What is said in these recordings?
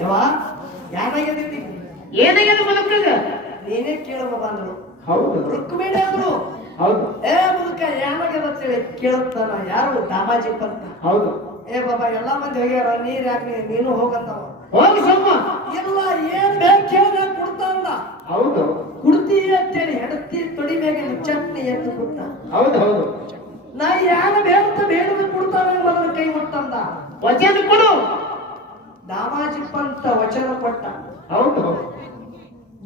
ಯವ್ವ ಯಾನಾಗಿದೆ ಏನಾಗ್ಯದ ಮಲಕ್ಕಗ ನೀನೇ ಕೇಳುವ ಬಂದ್ರು ಹೌದು ರುಕ್ಮಿಣಿ ಅಂದ್ರು ಹೌದು ಏ ಮುದುಕ ಯಾನಾಗ್ಯದ ಅಂತೇಳಿ ಕೇಳುತ್ತಾನ ಯಾರು ದಾಮಾಜಿ ಪಂತ ಹೌದು ಏ ಬಾಬಾ ಎಲ್ಲಾ ಮಂದಿ ಹೋಗ್ಯಾರ ನೀರ್ ಯಾಕೆ ನೀನು ಹೋಗಂತವ ಹೋಗಿ ಸಮ್ಮ ಇಲ್ಲ ಏನ್ ಬೇಕು ಕೇಳಿದ ಕೊಡ್ತಾನ ಹೌದು ಕುಡ್ತಿ ಅಂತೇಳಿ ಹೆಂಡತಿ ತೊಡಿ ಮೇಲೆ ಚಟ್ನಿ ಎತ್ತು ಕೊಟ್ಟ ಹೌದು ಹೌದು ನಾ ಯಾನ ಬೇಡದ ಕೊಡ್ತಾನ ಮೊದಲ ಕೈ ಮುಟ್ಟಂದ ವಚನ ಕೊಡು ದಾಮಾಜಿ ಪಂತ ವಚನ ಕೊಟ್ಟ ಹೌದು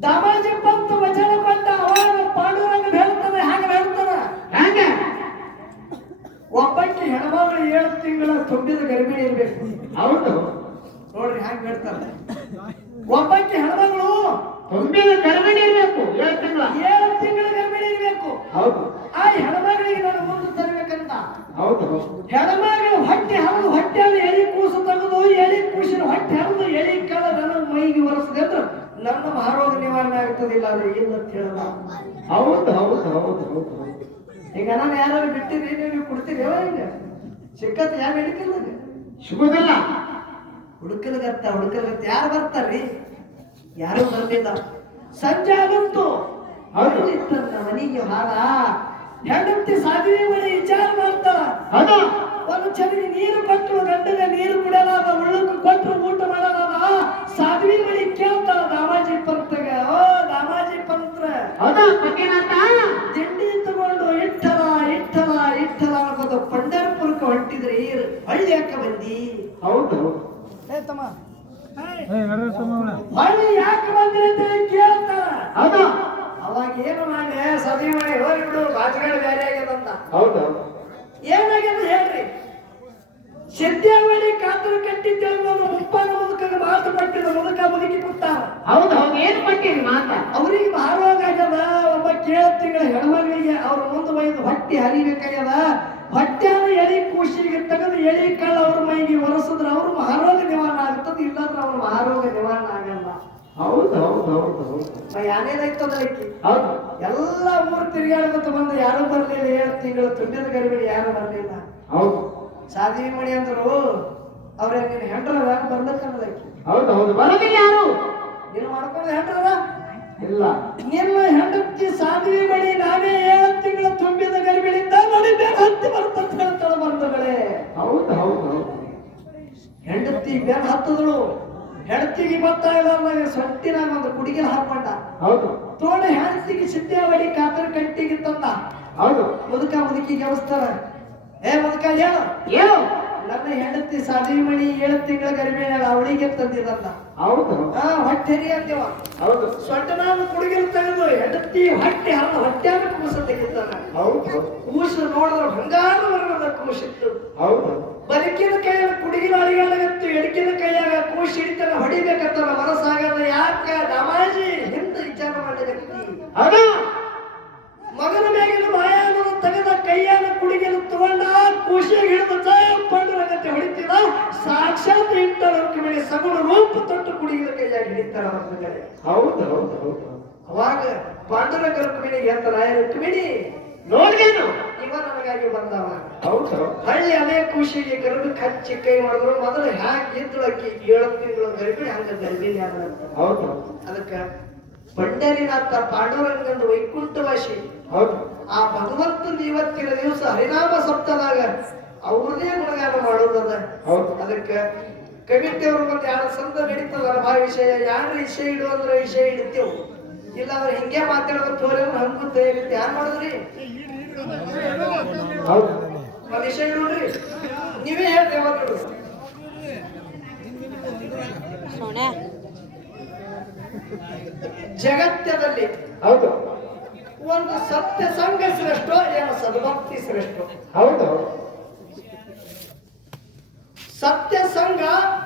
ದಾಮಾಜಿ ಪಂತ ವಚನ ಕೊಟ್ಟ ಅವಾಗ ಪಾಂಡುರಂಗ ಹೇಳ್ತಾನೆ ಹಾಗೆ ಹೇಳ್ತಾನ ಹಾಗೆ ಒಬ್ಬಕ್ಕೆ ಹೆಣ್ಮಗಳು 7 ತಿಂಗಳ ತುಂಬಿದ ಗರ್ಭಿಣಿ ಇರ್ಬೇಕು ಹೌದು ನೋಡ್ರಿ ಹಾಗೆ ಹೇಳ್ತಾರೆ ಒಬ್ಬಕ್ಕೆ ಹೆಣ್ಮಗಳು ತುಂಬಿದ ಗರ್ಭಿಣಿ ಇರ್ಬೇಕು 7 ತಿಂಗಳ 7 ತಿಂಗಳ ಗರ್ಭಿಣಿ ಇರ್ಬೇಕು ಹೌದು ಆ ಹೆಣ್ಮಗಳಿಗೆ ನಾನು ಮುಂದೆ ತರಬೇಕಂತ ಹೌದು ಹೆಣ್ಮಗಳು ಹೊಟ್ಟೆ ಹರಿದು ಹೊಟ್ಟೆಯಲ್ಲಿ ಎಳಿ ಕೂಸು ತೆಗೆದು ಎಳಿ ಕೂಸಿನ ಹೊಟ್ಟೆ ಹರಿದು ಎಳಿ ಕಾಲ ನನ್ನ ಮೈಗೆ ಒರೆಸಿದೆ ಅಂದ್ರೆ ನನ್ನ ಮಹಾರೋಗ ನಿವಾರಣೆ ಆಗ್ತದಿಲ್ಲ ಅಂದ್ರೆ ಇಲ್ಲ ಅಂತ ಹೇಳಲ್ಲ ಹೌದು ಹೌದು ಹೌದು ಹೌದು ಈಗ ನಾನು ಯಾರು ಬಿಟ್ಟಿರಿ ನೀವು ಕೊಡ್ತೀರಿ ಈಗ ಸಿಕ್ಕತ್ ಯಾರು ಹಿಡಿಕಿಲ್ಲ ಸಿಗುದಿಲ್ಲ ಹುಡುಕಲ್ಗತ್ತ ಯಾರು ಬರ್ತಾರ್ರಿ ಯಾರು ಬರ್ಲಿಲ್ಲ ಸಂಜೆ ಆಗುತ್ತು ತನ್ನ ಮನೆಗೆ ಹಾರ ಹೆಂಡತಿ ಸಾಧನೆ ಮಾಡಿ ವಿಚಾರ ಮಾಡ್ತಾರ ಹೌದು ಒಂದು ಚರಿಗೆ ನೀರು ಕೊಟ್ಟರು ಗಂಡಗೆ ನೀರು ಕುಡಿಯಲಾದ ಉಳ್ಳಕ್ಕೆ ಕೊಟ್ಟರು ಊಟ ಮಾಡಲಾದ ಸಾಧ್ವಿ ಮಳಿ ಕೇಳ್ತಾಳ ದಾಮಾಜಿ ಪಂತಗ ಓ ದಾಮಾಜಿ ಪಂತ್ರ ಹೌದು ಪಕ್ಕೇನಾತ ತಿಂಡಿ ತಗೊಂಡು ಇಟ್ಟಲ ಇಟ್ಟಲ ಇಟ್ಟಲ ಅನ್ನೋದು ಪಂಡರಪುರಕ್ಕೆ ಹೊಂಟಿದ್ರೆ ಹಳ್ಳಿ ಯಾಕ ಬಂದಿ ಹೌದು ಹಳ್ಳಿ ಯಾಕೆ ಬಂದ್ರಿ ಅಂತ ಕೇಳ್ತಾರ ಹೌದು ಅವಾಗ ಏನು ಮಾಡಿ ಸದಿ ಮಾಡಿ ಹೋಗಿ ಬಿಡು ಬಾಜುಗಳು ಬೇರೆ ಆಗ್ಯದಂತ ಹೌದು ಏನಾಗ್ಯದ ಹೇಳ್ರಿ ಸಿದ್ಧಾವಳಿ ಕಾತುರು ಕಟ್ಟಿ ತಿಳಿದು ಮುಪ್ಪಾನ ಮುದುಕಗೆ ಮಾತು ಪಟ್ಟಿದ ಮುದುಕ ಮುದುಕಿ ಕೂತಾರ ಹೌದು ಹೌದು ಏನ್ ಪಟ್ಟಿರಿ ಮಾತ ಅವ್ರಿಗೆ ಭಾರವಾಗ ಆಗ್ಯದ ಒಬ್ಬ 7 ತಿಂಗಳ ಹೆಣ್ಮಗಳಿಗೆ ಅವ್ರ ಮುಂದೆ ಒಯ್ದು ಹೊಟ್ಟೆ ಹರಿಬೇಕಾಗ್ಯದ ಹೊಟ್ಟೆನ ಎಳಿ ಕೂಸಿಗೆ ತೆಗೆದು ಎಳಿ ಕಾಳು ಅವ್ರ ಮೈಗೆ ಒರೆಸಿದ್ರೆ ಅವ್ರ ಮಹಾರೋಗ ನಿವಾರಣೆ ಆಗ್ತದೆ ಇಲ್ಲಾಂದ್ರೆ ಅವ್ರ ಮಹಾರೋಗ ನಿವಾರಣೆ ಆಗಲ್ಲ ಹೌದು ಹೌದು ಹೌದು ಹೌದು ಯಾನೇನಾಯ್ತದಕ್ಕೆ ಹೌದು ಎಲ್ಲ ಊರು ತಿರುಗಾಡ್ಕೊತ ಬಂದು ಯಾರು ಬರ್ಲಿಲ್ಲ 7 ತಿಂಗಳು ತುಂಬಿದ ಗರ್ಭಿಣಿ ಯಾರು ಬರ್ಲಿಲ್ಲ ಹೌದು ಸಾಧ್ವಿ ಮಣಿ ಅಂದ್ರು ಅವ್ರ ನಿನ್ನ ಹೆಂಡ್ರ ಯಾರು ಬರ್ಬೇಕನ್ನೋದಕ್ಕೆ ಹೌದು ಹೌದು ಬರೋದಿಲ್ಲ ಯಾರು ನೀನು ಮಾಡ್ಕೊಂಡು ಹೆಂಡ್ರ ಇಲ್ಲ ನಿಮ್ಮ ಹೆಂಡತಿ ಸಾಧ್ವಿ ಮಣಿ ನಾವೇ 7 ತಿಂಗಳು ತುಂಬಿದ ಗರ್ಭಿಣಿಂದ ನಡಿಬೇಕು ಹತ್ತಿ ಬರ್ತಂತ ಹೇಳ್ತಾಳೆ ಬಂಧುಗಳೇ ಹೌದು ಹೌದು ಹೌದು ಹೆಂಡತಿ ಬೇರೆ ಹತ್ತದಳು ಹೆಂಡತಿಗೆ ಗೊತ್ತಾಗಲಾರ್ದಾಗ ಸೊಟ್ಟಿನಾಗ ಒಂದು ಕುಡಿಗೆ ಹಾಕೊಂಡ ಹೌದು ತೋಡೆ ಹೆಂಡತಿಗೆ ಸಿದ್ಧಾವಳಿ ಕಾತರ ಕಟ್ಟಿಗೆ ತಂದ ಹೌದು ಮುದುಕ ಮುದುಕಿಗೆ ಅವಸ್ತಾರ ಏ ಮುದುಕ ಹೇಳು ಏನು ನನ್ನ ಹೆಂಡತಿ ಸಾಧ್ವಿ ಮಣಿ 7 ತಿಂಗಳ ಗರ್ಭಿಣಿ ಅವಳಿಗೆ ತಂದಿದಂತ ಹೌದು ಹೊಟ್ಟೆರಿ ಅಂದೇವ ಹೌದು ಸೊಟ್ಟನಾಗ ಕುಡಿಗಿಲ್ ತೆಗೆದು ಹೆಂಡತಿ ಹೊಟ್ಟೆ ಹರಿದು ಹೊಟ್ಟೆಯಾಗ ಕೂಸ ತೆಗಿತಾನ ಹೌದು ಕೂಸು ನೋಡಿದ್ರೆ ಬಂಗಾರ ವರ್ಣದ ಕೂಸಿತ್ತು ಹೌದು ಬಲಿಕಿನ ಕೈಯಾಗ ಕುಡಿಗಿನ ಅಳಿಗಾಡಗತ್ತು ಎಡಕಿನ ಕೈಯಾಗ ಕೂಸಿ ಹಿಡಿತಾನ ಹೊಡಿಬೇಕಂತಾನ ಮನಸ್ಸಾಗದ ಯಾಕ ದಾಮಾಜಿ ಹಿಂದೆ ವಿಚಾರ ಮಾಡಗತ್ತಿ ಹೌದು ಮಗನ ಮೇಗಿನ ಮಾಯಾನ ತೆಗೆದ ಕೈಯಾನ ಕುಡಿಗೆನ ತಗೊಂಡ ಕೂಸಿಗೆ ಹಿಡಿದು ಪಾಂಡುರಂಗತ್ತೆ ಹೊಡಿತಿದ ಸಾಕ್ಷಾತ್ ಇಟ್ಟ ರುಕ್ಮಿಣಿ ಸಗುಣ ರೂಪ ತೊಟ್ಟು ಕುಡಿಗಿನ ಕೈಯಾಗ ಹಿಡಿತಾರ ಮಕ್ಕಳೇ ಹೌದು ಹೌದು ಹೌದು ಅವಾಗ ಪಾಂಡುರಂಗ ರುಕ್ಮಿಣಿಗೆ ಅಂತ ರುಕ್ಮಿಣಿ ನೋಡ್ದೇನು ಇವ ನನಗಾಗಿ ಬಂದವ ಹೌದು ಹಳ್ಳಿ ಅದೇ ಖುಷಿಗೆ ಗರ್ಭಕ್ಕೆ ಹಚ್ಚಿ ಕೈ ಮಾಡಿದ್ರು ಮೊದಲು ಹ್ಯಾಕ್ ಇದ್ದಳಕ್ಕಿ 7 ತಿಂಗಳು ಗರ್ಭಿಣಿ ಹಂಗ ಗರ್ಭಿಣಿ ಆದ ಹೌದು ಅದಕ್ಕ ಪಂಡರಿನಾಥ ಪಾಂಡುರಂಗಂದು ವೈಕುಂಠವಾಸಿ ಹೌದು ಆ ಭಗವಂತನ ಇವತ್ತಿನ ದಿವಸ ಹರಿನಾಮ ಸಪ್ತದಾಗ ಅವ್ರದೇ ಗುಣಗಾನ ಮಾಡೋದದ ಹೌದು ಅದಕ್ಕ ಕವಿತೆಯವರು ಮತ್ತೆ 2 ಸಂತ ನಡೀತದ ಆ ವಿಷಯ ಯಾರು ವಿಷಯ ಇಡು ಅಂದ್ರೆ ವಿಷಯ ಇಡ್ತೇವು ಇಲ್ಲ ಅಂದ್ರೆ ಹಿಂಗೆ ಮಾತಾಡೋದು ತೋರಿ ಅಂದ್ರೆ ಹಂಗೂ ತಯಾರಿತ್ತು ಯಾರು ಮಾಡಿದ್ರಿ ಹೌದು ಒಂದು ವಿಷಯ ಇಡ್ರಿ ನೀವೇ ಹೇಳ್ರಿ ಯಾವಾಗ ಜಗತ್ತದಲ್ಲಿ ಹೌದು ಒಂದು ಸತ್ಯ ಸಂಘ ಶ್ರೇಷ್ಠ ಏನು ಸದ್ಭಕ್ತಿ ಶ್ರೇಷ್ಠ ಹೌದು ಸತ್ಯ ಸಂಘ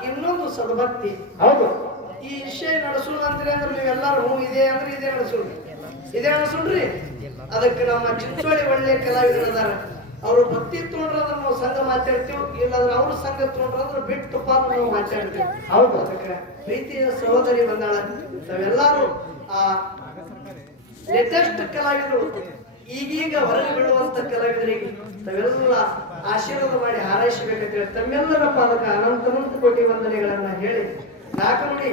ಇನ್ನೊಂದು ಸದ್ಭಕ್ತಿ ಹೌದು ಈ ವಿಷಯ ನಡೆಸೋಣ ಅಂದ್ರೆ ನೀವೆಲ್ಲರೂ ಹ್ಞೂ ಇದೆ ಅಂದ್ರೆ ಇದೇ ನಡೆಸೋಣ್ರಿ ಇದೇ ನಡೆಸೋಣ್ರಿ ಅದಕ್ಕೆ ನಮ್ಮ ಚಿಂಚೋಳಿ ಒಳ್ಳೆ ಕಲಾವಿದರದಾರ ಅವರು ಭಕ್ತಿ ತೊಗೊಂಡ್ರೆ ನಾವು ಸಂಘ ಮಾತಾಡ್ತೀವಿ ಇಲ್ಲಾಂದ್ರೆ ಅವ್ರ ಸಂಘ ತೊಗೊಂಡ್ರೆ ಬಿಟ್ಟು ನಾವು ಮಾತಾಡ್ತೀವಿ ಹೌದು ಅದಕ್ಕೆ ಪ್ರೀತಿಯ ಸಹೋದರಿ ಬಂದಾಳ ನಾವೆಲ್ಲರೂ ಆ ಲೇಟೆಸ್ಟ್ ಕಲಾವಿದರು ಈಗೀಗ ಹೊರಗೆ ಬಿಡುವಂತ ಕಲಾವಿದರಿಗೆ ತಾವೆಲ್ಲ ಆಶೀರ್ವಾದ ಮಾಡಿ ಹಾರೈಸಬೇಕಂತ ಹೇಳಿ ತಮ್ಮೆಲ್ಲರ ಪಾದಕ ಅನಂತ ಕೋಟಿ ವಂದನೆಗಳನ್ನ ಹೇಳಿ ನಾಲ್ಕು ನುಡಿ